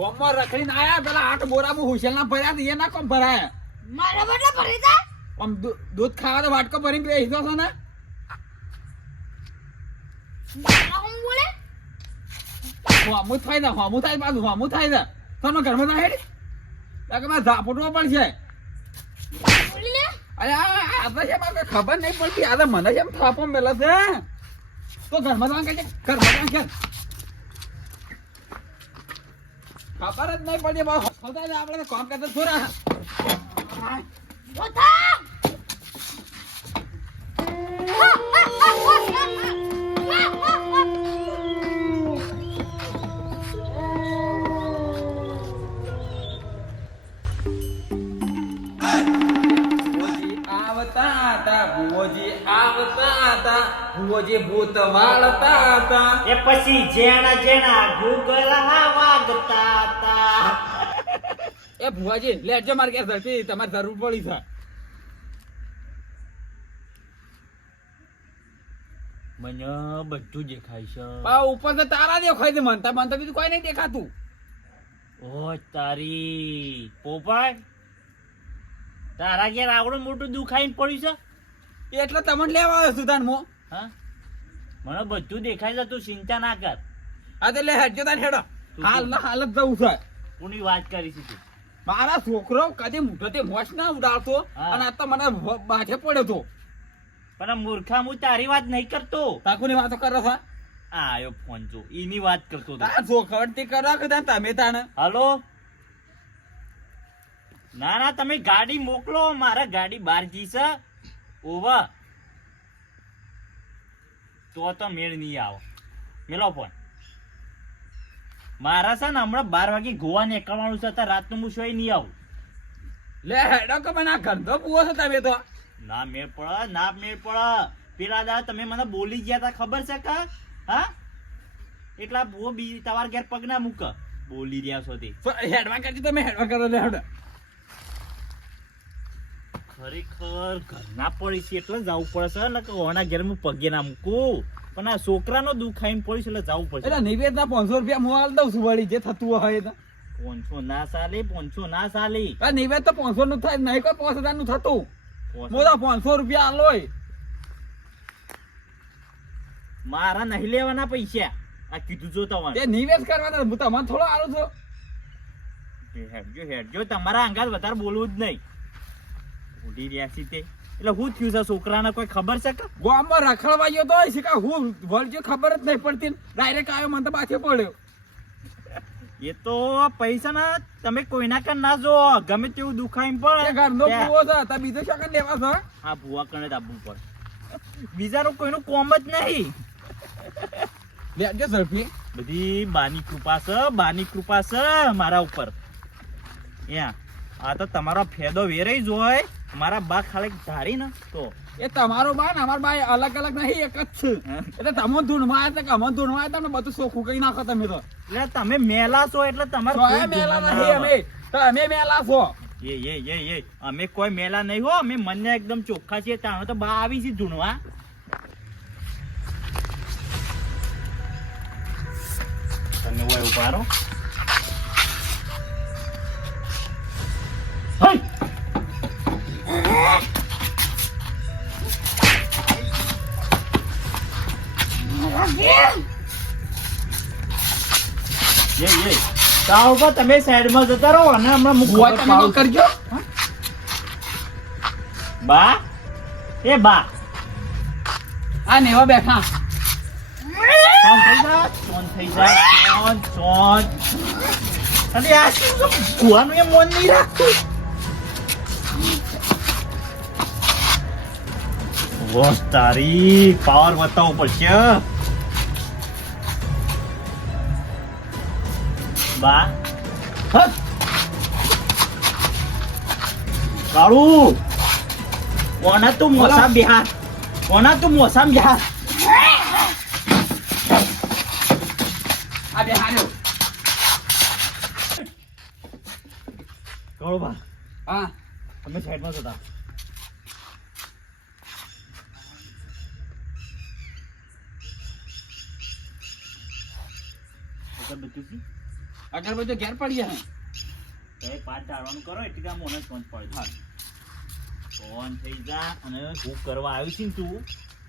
કોમમાં રખડીને આયા પેલા 8 બોરામાં હુશેલના ભર્યા તો એ ના કોમ ભરાયા મારા બદલે ભરી જા આમ દૂધ ખાવાનો વાટકો ભરીને બેસી દો છો ને હું બોલે હમું થાય ને હમું થાય પાછું હમું થાય ને તમે ઘરમાં ના હેડી કે મારે ઝાપટવો પડશે બોલી લે અરે આ તો છે મારે ખબર નહીં પડતી આ તો મને કેમ થાપો મેલે છે તો ઘરમાં જવાનું કહે છે ઘરમાં જવાનું કે ખબર જ નહીં પડતી આપણે કામ કરતા થોડા જોતા ભુવોજી ભૂત વાળતા હતા એ પછી જેણા જેણા ઘૂઘરા વાગતા હતા. એ ભુવાજી લેજો મારે કે ઝડપી તમારે જરૂર પડી છે મને બધું દેખાય છે. ઉપર તો તારા દેખાય છે મનતા મનતા બીજું કોઈ નહીં દેખાતું ઓ તારી પોપાય તારા ઘેર આવડું મોટું દુખાઈને પડ્યું છે. એટલે તમને લેવા આવ્યો સુધાન મો હા મને બધું દેખાય છે, તું ચિંતા ના કર. આ તો લે હેડજો તાર હેડો હાલ ના હાલ જ જવું છે કોની વાત કરી છે તું? મારા છોકરો કદી મુઠતે મોશ ના ઉડાડતો હા. અને આ તો મને બાથે પડ્યો તો પણ મૂર્ખા હું તારી વાત નહીં કરતો. તાકુની વાતો કરો છો આયો ફોન જો એની વાત કરતો હતો. તાર છોકરતી કરો કે તમે તાને હાલો ના ના તમે ગાડી મોકલો, મારે ગાડી બહાર જી છે. ઓવા તો મેળ નહીં આવો. મેલો ફોન. મારા છે ને હમણાં 12 વાગે ગોવા નીકળવાનું છે, રાતનું હું સોય નહીં આવું. લે હેડો કે મને આ ગંધો પૂવો છો તમે તો ના મેળ પડે ના મેળ પડે. પેલા દા તમે મને બોલી ગયા તા ખબર છે કે હા એટલા ભૂવો બી તમારા ઘેર પગ ના મૂક બોલી રહ્યા છો તે. હેડવા કરજો તમે હેડવા કરો લે હેડો ખરેખર ઘરના પડી છે એટલે જવું પડશે ને કે ઓના ઘેર હું પગે ના મૂકું, પણ આ છોકરાનો દુખાઈને પડી છે એટલે જવું પડશે. એટલે નિવેદના 500 રૂપિયા હું આલ દઉં છું વળી જે થતું હોય તો 500 ના ચાલે, 500 ના ચાલે. આ નિવેદ તો 500 નું થાય નહીં કોઈ 5000 નું થતું હું તો 500 રૂપિયા આલોય મારા નહીં લેવાના પૈસા. આ કીધું જો તમારે એ નિવેદ કરવાના હું તમને થોડો આલું છું હેડજો હેડજો, તમારા અંગાત વધારે બોલવું જ નહીં. ઉડી રહ્યા છે તે એટલે હું થયું છે છોકરાને કોઈ ખબર છે કે ગામમાં રખડવા ગયો તો છે કે હું વળજો ખબર જ નહીં પડતી ડાયરેક્ટ આવ્યો મને તો પાછો પડ્યો એ તો પૈસા ના તમે કોઈના કર ના જો ગમે તેવું દુખાઈ એ ઘરનો પણ પૂવો છે તો બીજો શકન લેવા છે આ ભૂવા કણે દાબવું પડે. બીજાનું કોઈનું કોમ જ નહીં. લેજો ઝડપી બધી બાની કૃપા છે મારા ઉપર. યા આ તો તમારો ફેદો વેરાઈ જોય. મારા બા ખાલી ધારી ને તો એ તમારો બા ને અમારો બા અલગ અલગ નહીં એક જ છે એટલે તમે ધૂનમાં આવ્યા કે અમે ધૂનમાં આવ્યા તમને બધું ચોખ્ખું કઈ નાખો તમે તો એટલે તમે મેલા છો એટલે તમારે તો કોઈ એ મેલા ધૂનમાં નહીં ના અમે તો અમે મેલા છો એ અમે કોઈ મેલા નહીં હો. અમે મને એકદમ ચોખ્ખા છીએ. તાણે તો બા આવી છે ધૂણવા. તમે ઓય ઉભા રહો. તમે સાઈડમાં જતા રહો અને હમણાં ભુવા તમે તો કરજો બા એ બા આ નેવા બેઠા સોન થઈ જા સોન. અરે આ ભુવાનું એ મન નહીં રાખતું. વોસ તારી પાવર બતાવવો પડશે. બા હટ કાળુ કોના તું મોસા બિહાર આ બેહાડ્યો કાળુ બા હા તમે સાઈડમાં જતા. બધું અગરબત્તી ઘેર પડી જાય તો એ પાટ ઢાળવાનું કરો એટલે કામ મને જ ફોન પડી હા. ફોન થઈ જા અને હું કરવા આવ્યું છે ને તું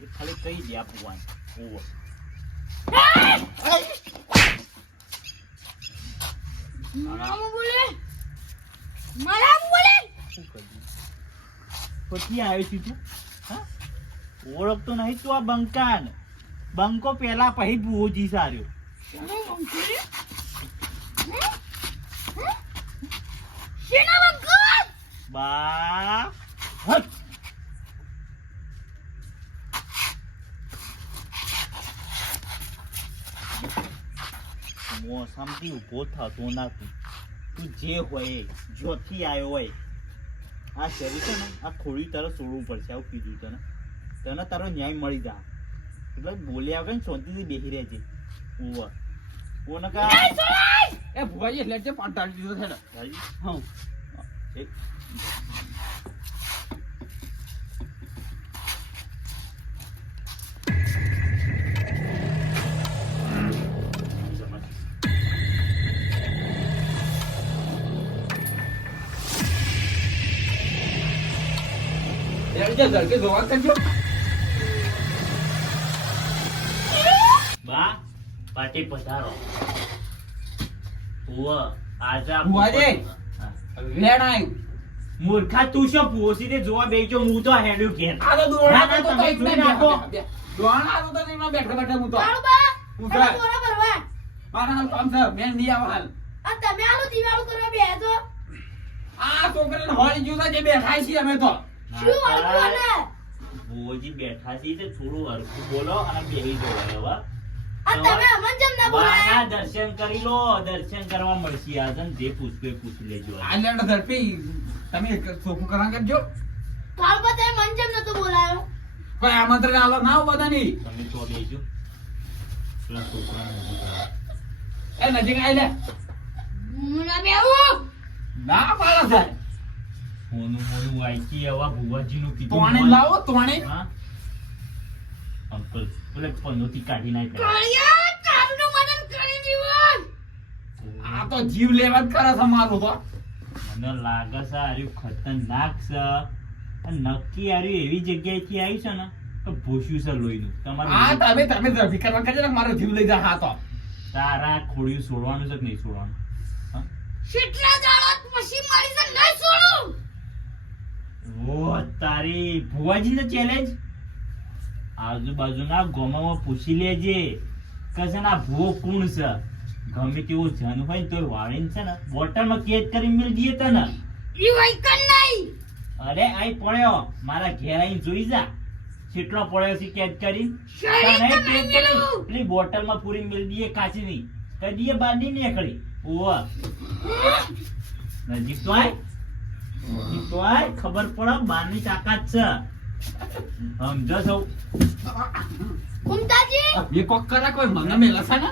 એ ખાલી કહી દે આ ભગવાન ઓવો મારા બોલે મારા બોલે શું કર્યું પછી આવ્યો છે તું હા ઓળખતો નહીં તું આ બંકાન બંકો પેલા પછી ભૂજી સાર્યો શેના વગર બા હટ મોસમથી ઊભો થતો નથી તું જે હોય એ, જ્યોથી આવ્યો હોય આ શરીર છે ને આ ખોડી તારે છોડવું પડશે આવું કીધું તને તને તારો ન્યાય મળી જા એટલે બોલ્યા વગર ને શાંતિથી બેસી રહેજે ઓવર ઓને કા એ ભુવાજી એટલે જે પાટ ઢાળી દીધો છે ને હા એક એટલે ઝડકે જોવા કરજો બા પાટી પધારો ઓવ આજા ભુવાજી. હા. વેણ આવ્યું મૂર્ખા તું શું પોસી દે જોવા બેજો હું તો હેડ્યું ઘેર આ તો દોણા ના, ના, તો તમે એક જોઈ ને નાખો. દોણા તો એમાં બેઠા બેઠા હું તો કાળુબા હું તમે થાય? દોરા ભરવા મારા હાલ કામ છે મેં નહીં આવો હાલ આ તમે આલું દિવાળું કરવા બેસો આ છોકરાને હોળી જ્યું છે જે બેઠા છીએ અમે તો શું વાળું ને ભુવોજી બેઠા છે તે થોડું હરખું બોલો અને બેહી જાઓ હવે આ તમે અમન જેમ ના બોલાય બાના દર્શન કરી લો દર્શન કરવા મળશે આજન જે પૂછવું એ પૂછી લેજો આ લેડ ધરપી તમે ચોખ્ખું કરા કરજો કાળુબા તમે મન જેમ નતો બોલાયો કોઈ આમંત્રણ આલો ના આવો બધાની તમે તો બેજો પેલા છોકરાને ઊભું કરો. એ નજીક આઈ લે હું ના બેહું ના પાડો છે મોનું મોનું વાંચી આવા ભુવાજીનું કીધું તોણી મન. લાવો તોણી હા અંકલ પેલે પનોતી કાઢી નાખ કાળિયા કાળુનું મદન કરી દીધું આ તો જીવ લેવા જ કરે છે મારું તો મને લાગે છે આર્યું ખતરનાક છે અને નક્કી આર્યું એવી જગ્યાએથી આવી છે ને તો ભૂસ્યું છે લોહીનું આ તમારું તમે ઝડપી કરવા કરજો ને મારો જીવ લઈ જા હા તો તારા ખોડિયું છોડવાનું છે કે નહીં છોડવાનું હા? શીતલા જાળો પછી મારી છે નહીં છોડું ઓ તારી ભુવાજીને ચેલેન્જ આજુબાજુના ગામમાં પૂછી લેજે કે છે ને આ ભૂવો કોણ છે ગમે તેવો જન હોય ને તો વાળીને છે ને બોટલમાં કેદ કરી મેલ દઈએ તને ઈ વૈકન નહીં અરે આઈ પડ્યો મારા ઘેર આઈને જોઈ જા કેટલો પડ્યો છે કેદ કરી શરીર તને તો કેદ નહીં કરી ગયેલું. પેલી બોટલમાં પૂરી મેલ દઈએ કાચની કદીએ બાંધી નીકળી ઓવા નજીક તો આય નજીક તો આય ખબર પડે બારની તાકાત છે સમજો સૌ કુમતાજી એ કોક કરા કોઈ મને મેલા છે ને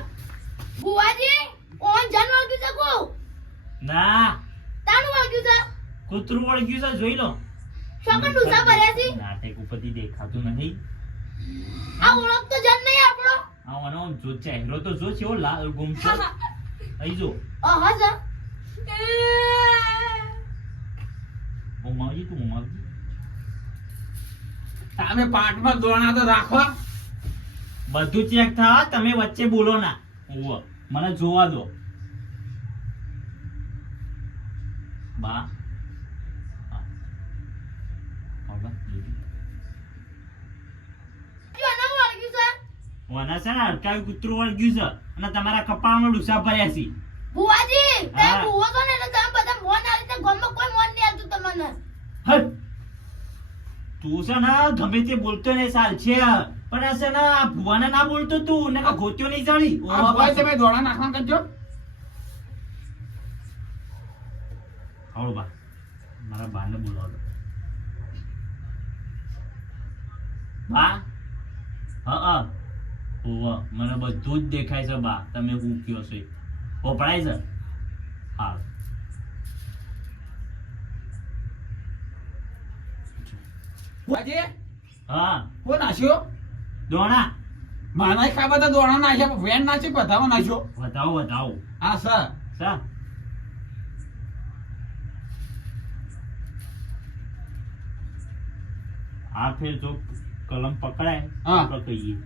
બુવાજી ઓન જાન વળગ્યું છે કો ના તાનું વળગ્યું છે કૂતરું વળગ્યું છે જોઈ લો શોકન ડૂસા ભર્યા છે નાટક ઉપરથી દેખાતું નહીં આ ઓળખ તો જાન નહીં આપણો આવાનો આમ જો ચહેરો તો જો છે લાલ ગુમ છે અહીં જો હા સર ઉમાવજી તું ઉમાવજી તમે પાટમાં દોણા તો રાખો બધું ચેક થાય તમે વચ્ચે બોલો ના ઓવો મને જોવા દો બા હા. આવડા, લીધી. જાના વળગ્યું છે વના છે ને હડકાયું કૂતરું વળગ્યું છે અને તમારા કપાળમાં ડૂસા ભર્યા છે બુવાજી તે હા. બુવો તો ને એટલે તમે બધા મોન આ રીતે ગમમાં કોઈ મોન નહીં આવતું તમને હટ તું છે ને ગમે તે બોલતો ને સાલ છે પણ આ છે ને આ ભુવાને ના બોલતો તું ને ગોત્યો નહીં જાણી આ ભાઈ તમે દોણા નાખવા કરજો આવડો બા મારા બાને બોલાવો બા હા ઓવા મને બધું જ દેખાય છે બા તમે હું કયો છો વપરાય છે હા ભુવાજી હા કોણ નાખ્યો દોણા માના ખાવા તો દોણા નાખ્યા વેણ નાખ્યો બધામાં નાખ્યો વધાવો વધાવો હા સર સા આ ફેર જો કલમ પકડાય હા. આપણે કહીએ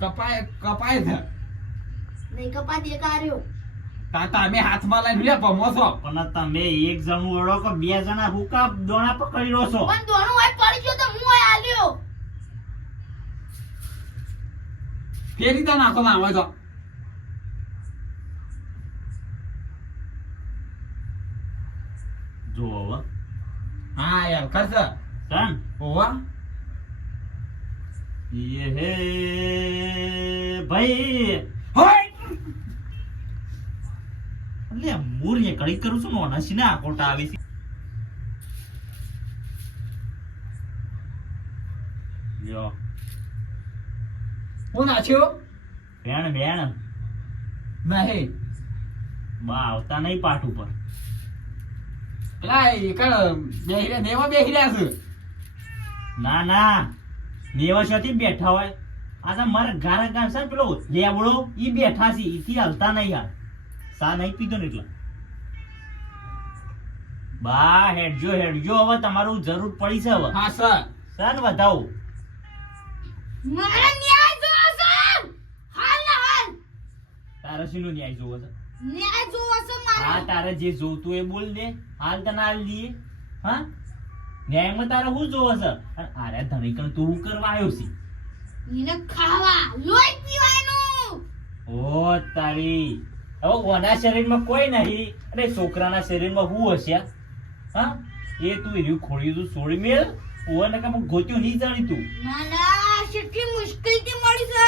કપાય કપાય છે નહીં કપા દેખાડ્યો. તમે હાથમાં લઈને લે ભમો છો પણ તમે એક જણું ઓળો કે બે જણા હુકા દોણા પકડી લો છો પણ દોણું હોય પડી ગયો તો હું હોય આલ્યો. ફેરી તો નાખો ના હોય તો જો હવે હા યાર કરશે સન ઓવા ये हे भाई હોય એટલે મૂર્ય કડી કરું છું ને હસીને આકોટા આવી છે લ્યો હું નાખ્યો ભેણ ભેણ નહીં બા આવતા નહીં પાઠ ઉપર પેલા એકડ બેહી નેવા બેહી રહ્યા છે ના ના નેવશોથી બેઠા હોય આ તો મારા ગારા ગામ છે ને પેલો લેબડો ઈ બેઠા છે ઈથી હાલતા નહીં યાર સા નહીં પીધો ને એટલે બા હેડજો હેડજો હવે તમારું જરૂર પડી છે હવે હા સર સન વધાવો મારે ન્યાય જોવો છે. હાલ ને હાલ તારે શીનો ન્યાય જોવો છે ન્યાય જોવો છે હા મારે. તારે જે જોતું એ બોલ દે હાલ તને હાલ દઈએ હા ન્યાયમાં તારે શું જોવો છે અને આરે ધણીકણ તું શું કરવા આવ્યો છે એને ખાવા લોહી પીવાનું. ઓ તારી હવે ઓના શરીરમાં કોઈ નહીં અને છોકરાના શરીરમાં હું હશે હા એ તું એર્યું ખોડી તું છોડી મેલ ઓને કામ ગોત્યું નહીં જાણી તું ના ના કેટલી મુશ્કેલથી મળી છે.